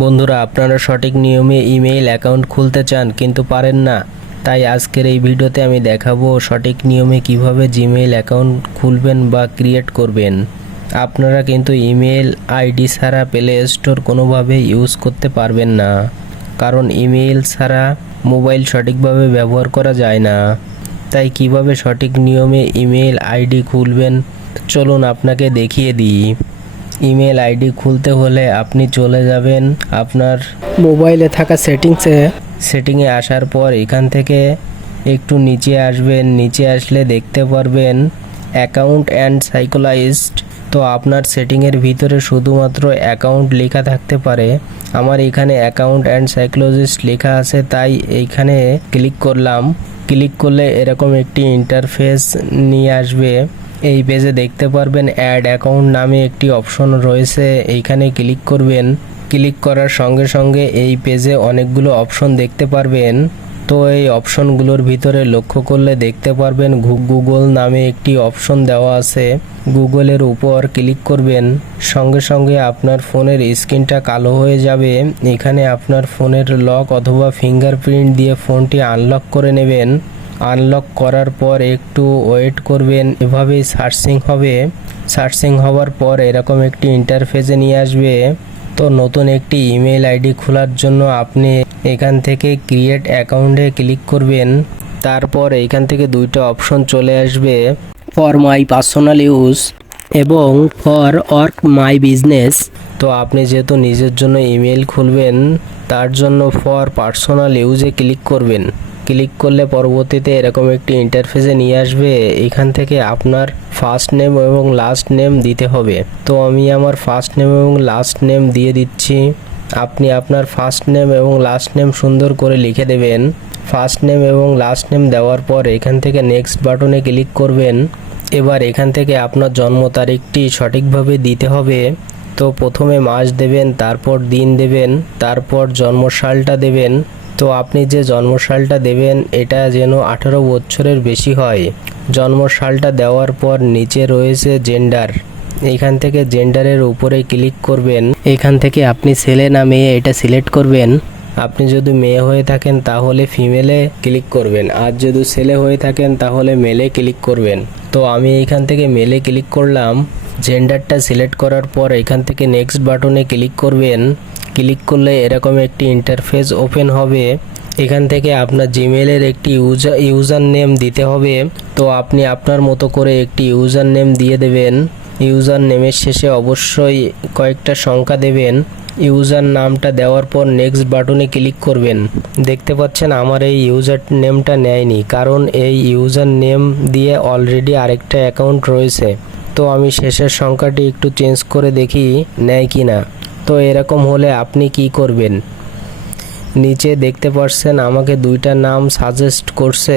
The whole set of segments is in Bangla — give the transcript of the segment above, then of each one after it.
বন্ধুরা, আপনারা সঠিক নিয়মে ইমেইল অ্যাকাউন্ট খুলতে চান কিন্তু পারেন না, তাই আজকের এই ভিডিওতে আমি দেখাবো সঠিক নিয়মে কিভাবে জিমেইল অ্যাকাউন্ট খুলবেন বা ক্রিয়েট করবেন। আপনারা কিন্তু ইমেইল আইডি ছাড়া প্লে স্টোর কোনোভাবে ইউজ করতে পারবেন না, কারণ ইমেইল ছাড়া মোবাইল সঠিকভাবে ব্যবহার করা যায় না। তাই কিভাবে সঠিক নিয়মে ইমেইল আইডি খুলবেন চলুন আপনাকে দেখিয়ে দিই। ইমেল আইডি খুলতে হলে আপনি চলে যাবেন আপনার মোবাইলে থাকা সেটিংয়ে আসার পর এখান থেকে একটু নিচে আসবেন। নিচে আসলে দেখতে পারবেন অ্যাকাউন্ট অ্যান্ড সাইকোলজিস্ট। তো আপনার সেটিংয়ের ভিতরে শুধুমাত্র অ্যাকাউন্ট লেখা থাকতে পারে। আমার এখানে অ্যাকাউন্ট অ্যান্ড সাইকোলজিস্ট লেখা আছে, তাই এইখানে ক্লিক করলাম। ক্লিক করলে এরকম একটি ইন্টারফেস নিয়ে আসবে। এই পেজে দেখতে পারবেন অ্যাড অ্যাকাউন্ট নামে একটি অপশন রয়েছে, এইখানে ক্লিক করবেন। ক্লিক করার সঙ্গে সঙ্গে এই পেজে অনেকগুলো অপশন দেখতে পারবেন। তো এই অপশনগুলোর ভিতরে লক্ষ্য করলে দেখতে পারবেন গুগল নামে একটি অপশন দেওয়া আছে। গুগলের উপর ক্লিক করবেন, সঙ্গে সঙ্গে আপনার ফোনের স্ক্রিনটা কালো হয়ে যাবে। এখানে আপনার ফোনের লক অথবা ফিঙ্গারপ্রিন্ট দিয়ে ফোনটি আনলক করে নেবেন। আনলক করার পর একটু ওয়েট করবেন, এভাবেই সার্চিং হবে। সার্চিং হওয়ার পর এরকম একটি ইন্টারফেসে নিয়ে আসবে। তো নতুন একটি ইমেল আইডি খোলার জন্য আপনি এখান থেকে ক্রিয়েট অ্যাকাউন্টে ক্লিক করবেন। তারপর এখান থেকে দুইটা অপশন চলে আসবে, ফর মাই পার্সোনাল ইউজ এবং ফর ওয়ার্ক মাই বিজনেস। তো আপনি যেহেতু নিজের জন্য ইমেল খুলবেন, তার জন্য ফর পার্সোনাল ইউজে ক্লিক করবেন। ক্লিক করলে পরবর্তীতে এরকম একটি ইন্টারফেসে নিয়ে আসবে। এখান থেকে আপনার ফার্স্ট নেম এবং লাস্ট নেম দিতে হবে। তো আমি আমার ফার্স্ট নেম এবং লাস্ট নেম দিয়ে দিচ্ছি। আপনি আপনার ফার্স্ট নেম এবং লাস্ট নেম সুন্দর করে লিখে দেবেন। ফার্স্ট নেম এবং লাস্ট নেম দেওয়ার পর এখান থেকে নেক্সট বাটনে ক্লিক করবেন। এবার এখান থেকে আপনার জন্ম তারিখটি সঠিকভাবে দিতে হবে। তো প্রথমে মাস দেবেন, তারপর দিন দেবেন, তারপর জন্মসালটা দেবেন। তো আপনি যে জন্মসালটা দেবেন এটা যেন 18 বছরের বেশি হয়। জন্মসালটা দেওয়ার পর নিচে রয়েছে জেন্ডার, এইখান থেকে জেন্ডারের উপরে ক্লিক করবেন। এখান থেকে আপনি ছেলে না মেয়ে এটা সিলেক্ট করবেন। আপনি যদি মেয়ে হয়ে থাকেন তাহলে ফিমেলে ক্লিক করবেন, আর যদি ছেলে হয়ে থাকেন তাহলে মেলে ক্লিক করবেন। তো আমি এইখান থেকে মেলে ক্লিক করলাম। জেন্ডারটা সিলেক্ট করার পর এখান থেকে নেক্সট বাটনে ক্লিক করবেন। ক্লিক করলে এরকম একটি ইন্টারফেস ওপেন হবে। এখান থেকে আপনার জিমেলের একটি ইউজার নেম দিতে হবে। তো আপনি আপনার মতো করে একটি ইউজার নেম দিয়ে দেবেন। ইউজার নেমের শেষে অবশ্যই কয়েকটা সংখ্যা দেবেন। ইউজার নামটা দেওয়ার পর নেক্সট বাটনে ক্লিক করবেন। দেখতে পাচ্ছেন আমার এই ইউজার নেমটা নেয়নি, কারণ এই ইউজার নেম দিয়ে অলরেডি আরেকটা অ্যাকাউন্ট রয়েছে। তো আমি শেষের সংখ্যাটি একটু চেঞ্জ করে দেখি নেয় কি না। তো এরকম হলে আপনি কি করবেন, নিচে দেখতে পাচ্ছেন আমাকে দুইটা নাম সাজেস্ট করছে।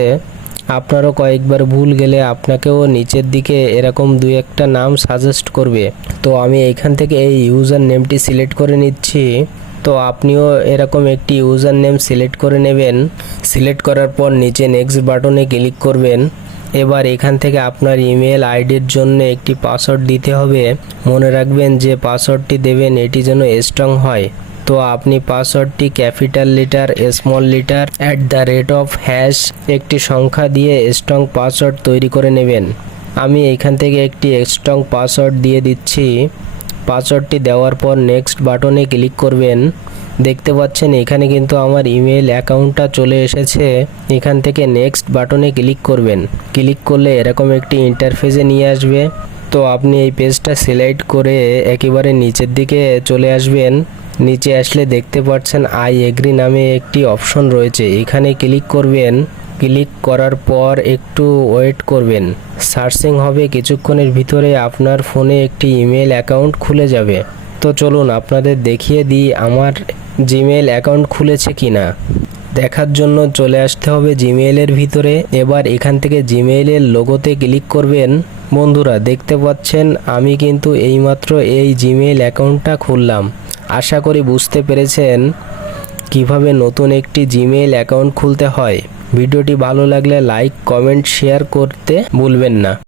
আপনারও কয়েকবার ভুল গেলে আপনাকেও নিচের দিকে এরকম দুই একটা নাম সাজেস্ট করবে। তো আমি এইখান থেকে এই ইউজার নেমটি সিলেক্ট করে নিচ্ছি। তো আপনিও এরকম একটি ইউজার নেম সিলেক্ট করে নেবেন। সিলেক্ট করার পর নিচে নেক্সট বাটনে ক্লিক করবেন। এবার এখান থেকে আপনার ইমেল আইডির জন্য একটি পাসওয়ার্ড দিতে হবে। মনে রাখবেন যে পাসওয়ার্ডটি দেবেন এটি যেন স্ট্রং হয়। তো আপনি পাসওয়ার্ডটি ক্যাপিটাল লেটার, স্মল লেটার, @# একটি সংখ্যা দিয়ে স্ট্রং পাসওয়ার্ড তৈরি করে নেবেন। আমি এখান থেকে একটি স্ট্রং পাসওয়ার্ড দিয়ে দিচ্ছি। পাসওয়ার্ডটি দেওয়ার পর নেক্সট বাটনে ক্লিক করবেন। দেখতে পাচ্ছেন এখানে কিন্তু আমার ইমেল অ্যাকাউন্টটা চলে এসেছে। এখান থেকে নেক্সট বাটনে ক্লিক করবেন। ক্লিক করলে এরকম একটি ইন্টারফেসে নিয়ে আসবে। তো আপনি এই পেজটা সিলেক্ট করে একেবারে নিচের দিকে চলে আসবেন। নিচে আসলে দেখতে পাচ্ছেন আই এগ্রি নামে একটি অপশন রয়েছে, এখানে ক্লিক করবেন। ক্লিক করার পর একটু ওয়েট করবেন, সার্চিং হবে। কিছুক্ষণের ভিতরে আপনার ফোনে একটি ইমেল অ্যাকাউন্ট খুলে যাবে। তো চলুন আপনাদের দেখিয়ে দিই আমার জিমেল অ্যাকাউন্ট খুলেছে কিনা। দেখার জন্য চলে আসতে হবে জিমেইলের ভিতরে। এবার এখান থেকে জিমেইলের লোগোতে ক্লিক করবেন। বন্ধুরা দেখতে পাচ্ছেন আমি কিন্তু এইমাত্র এই জিমেইল অ্যাকাউন্টটা খুললাম। আশা করি বুঝতে পেরেছেন কিভাবে নতুন একটি জিমেইল অ্যাকাউন্ট খুলতে হয়। ভিডিওটি ভালো লাগলে লাইক, কমেন্ট, শেয়ার করতে ভুলবেন না।